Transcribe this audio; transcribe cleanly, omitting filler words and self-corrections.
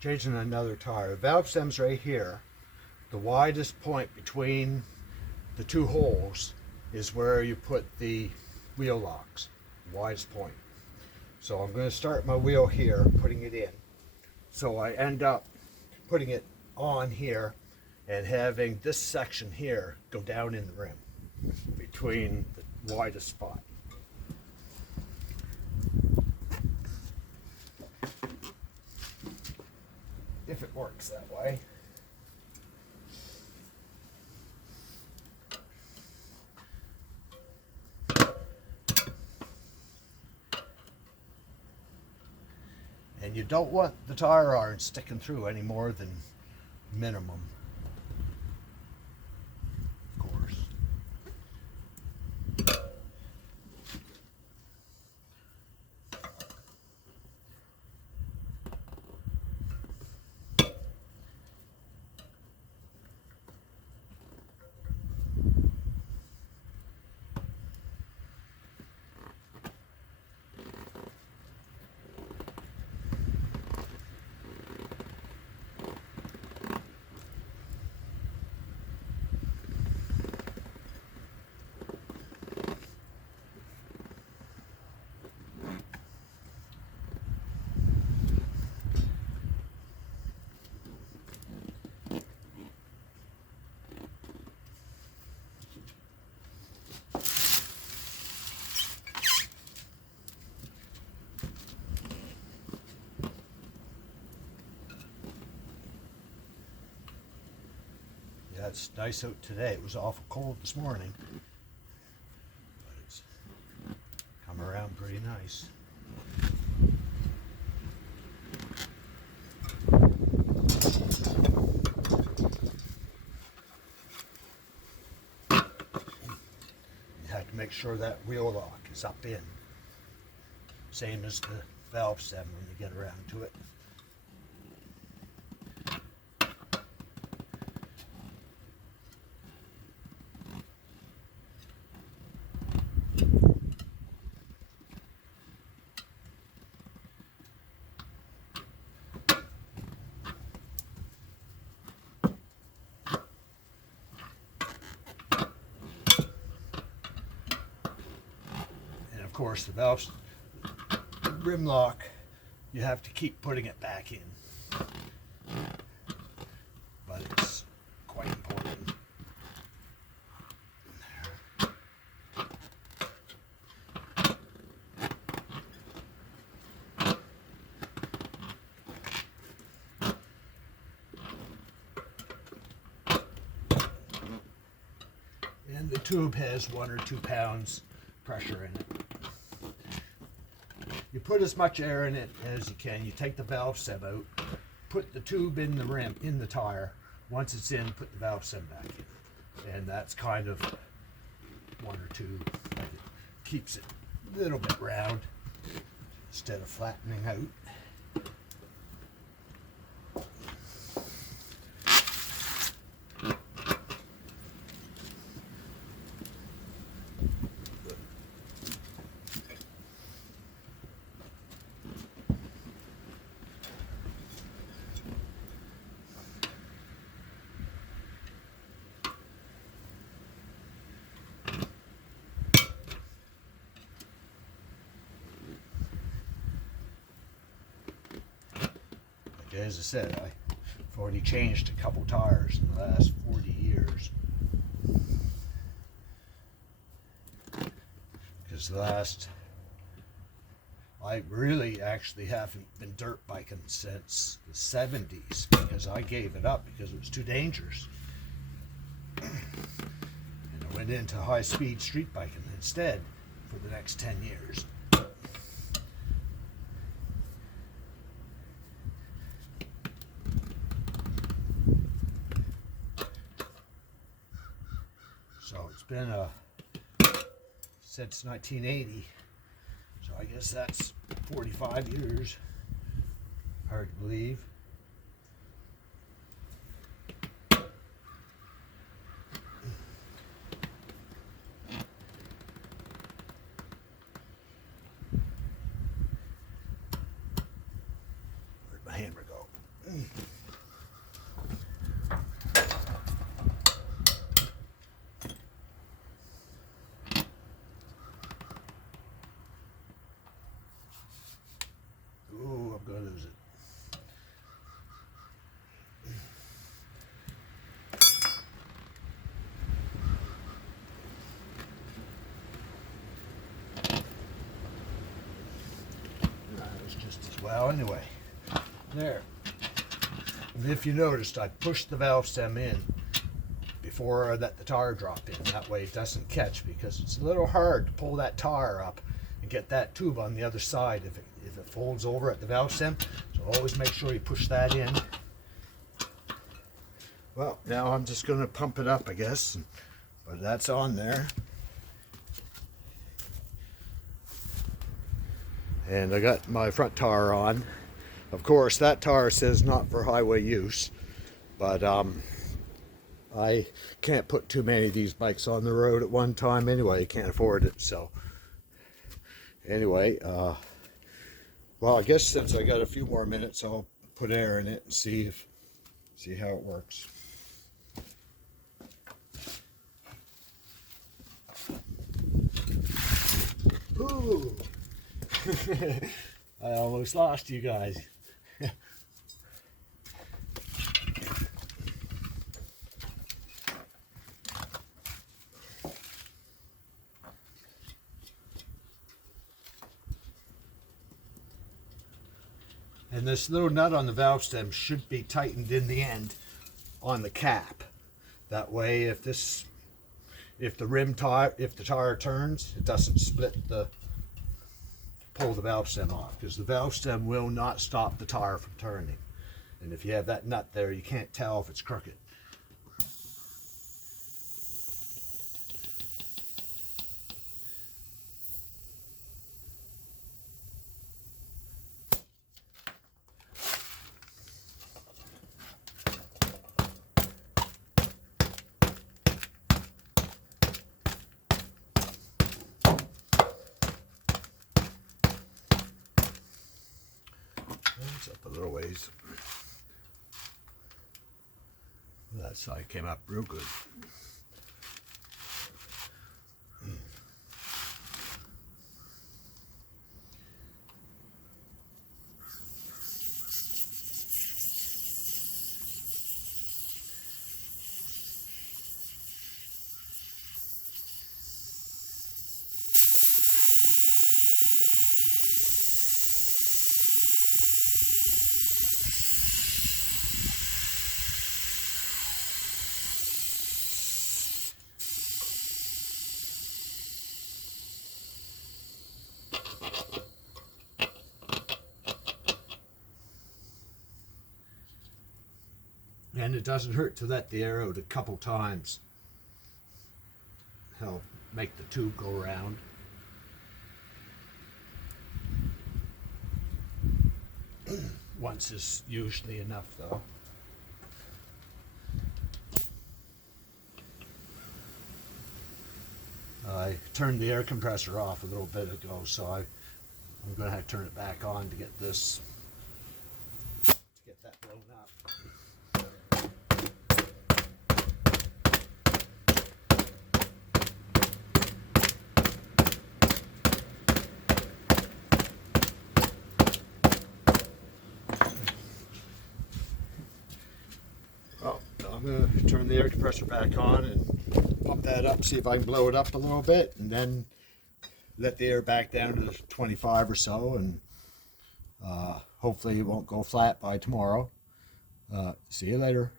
changing another tire. The valve stem's right here. The widest point between the two holes is where you put the wheel locks, widest point. So I'm going to start my wheel here, putting it in. So I end up putting it on here and having this section here go down in the rim between the widest spot. If it works that way. And you don't want the tire iron sticking through any more than minimum, of course. Yeah, it's nice out today. It was awful cold this morning, but it's come around pretty nice. You have to make sure that wheel lock is up in, same as the valve stem when you get around to it. Of course, the valve rim lock, you have to keep putting it back in, but it's quite important. And the tube has 1 or 2 pounds pressure in it. You put as much air in it as you can. You take the valve stem out, put the tube in the rim, in the tire. Once it's in, put the valve stem back in. And that's kind of 1 or 2. It keeps it a little bit round instead of flattening out. As I said, I've already changed a couple tires in the last 40 years. Because I really actually haven't been dirt biking since the 70s, because I gave it up because it was too dangerous. And I went into high-speed street biking instead for the next 10 years. So it's been since 1980, so I guess that's 45 years. Hard to believe. Where'd my hammer go? Well, anyway, there. And if you noticed, I pushed the valve stem in before I let the tire drop in. That way it doesn't catch, because it's a little hard to pull that tire up and get that tube on the other side if it folds over at the valve stem. So always make sure you push that in. Well, now I'm just going to pump it up, I guess, but that's on there. And I got my front tire on. Of course, that tire says not for highway use, but I can't put too many of these bikes on the road at one time anyway. You can't afford it. So anyway, well, I guess since I got a few more minutes, I'll put air in it and see how it works. Ooh. I almost lost you guys. And this little nut on the valve stem should be tightened in the end on the cap. That way, if the tire turns, it doesn't pull the valve stem off, because the valve stem will not stop the tire from turning. And if you have that nut there, you can't tell if it's crooked. It's up a little ways. That side came up real good. And it doesn't hurt to let the air out a couple times. Help make the tube go around. Once is usually enough though. I turned the air compressor off a little bit ago, so I'm going to have to turn it back on to get that blown up. Well, I'm going to turn the air compressor back on and pump that up, see if I can blow it up a little bit, and then let the air back down to 25 or so, and hopefully it won't go flat by tomorrow. See you later.